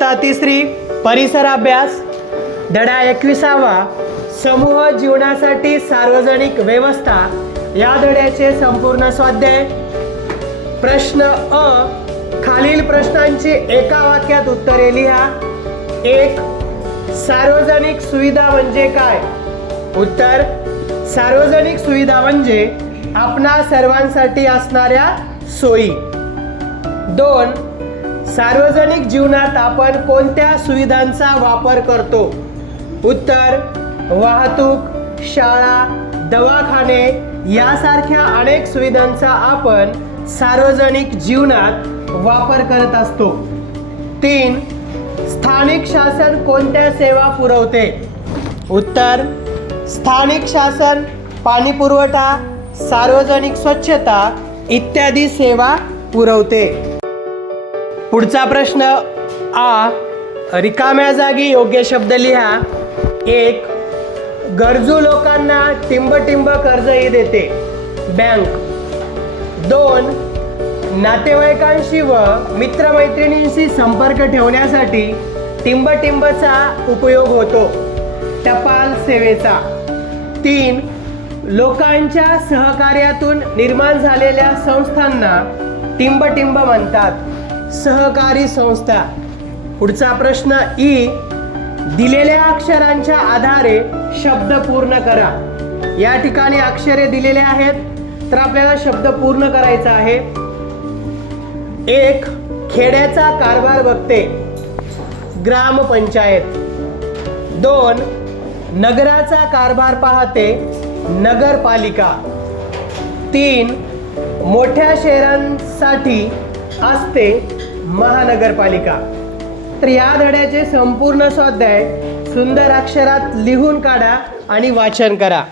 ता तिसरी परिसर अभ्यास. धडा एकविसावा. समूह जीवनासाठी सार्वजनिक व्यवस्था. या धड्याचे संपूर्ण स्वाध्याय. प्रश्न अ. खालील प्रश्नांची एका वाक्यात उत्तरे लिहा. एक सार्वजनिक सुविधा म्हणजे काय? उत्तर सार्वजनिक सुविधा म्हणजे आपणा सर्वांसाठी असणाऱ्या सोयी. दोन सार्वजनिक जीवनात आपण कोणत्या सुविधांचा वापर करतो? उत्तर वाहतूक शाळा दवाखाने यासारख्या अनेक सुविधांचा आपण सार्वजनिक जीवनात वापर करत असतो. तीन स्थानिक शासन कोणत्या सेवा पुरवते? उत्तर स्थानिक शासन पाणी पुरवठा सार्वजनिक स्वच्छता इत्यादी सेवा पुरवते. पुढचा प्रश्न आ रिकाम्या जागी योग्य शब्द लिहा. एक गरजू लोकांना टिंब कर्जही देते. बँक. दोन नातेवाईकांशी व मित्रमैत्रिणींशी संपर्क ठेवण्यासाठी टिंबटिंबचा उपयोग होतो. टपाल सेवेचा. तीन लोकांच्या सहकार्यातून निर्माण झालेल्या संस्थांना टिंबटिंब म्हणतात. सहकारी संस्था. पुढचा प्रश्न ई दिलेल्या अक्षरांच्या आधारे शब्द पूर्ण करा. या ठिकाणी अक्षरे दिलेले आहेत तर आपल्याला शब्द पूर्ण करायचा आहे. एक खेड्याचा कारभार बघते. ग्रामपंचायत. दोन नगराचा कारभार पाहते नगरपालिका. तीन मोठ्या शहरांसाठी असते महानगरपालिका. तर या धड्याचे संपूर्ण स्वाध्याय सुंदर अक्षरात लिहून काढा आणि वाचन करा.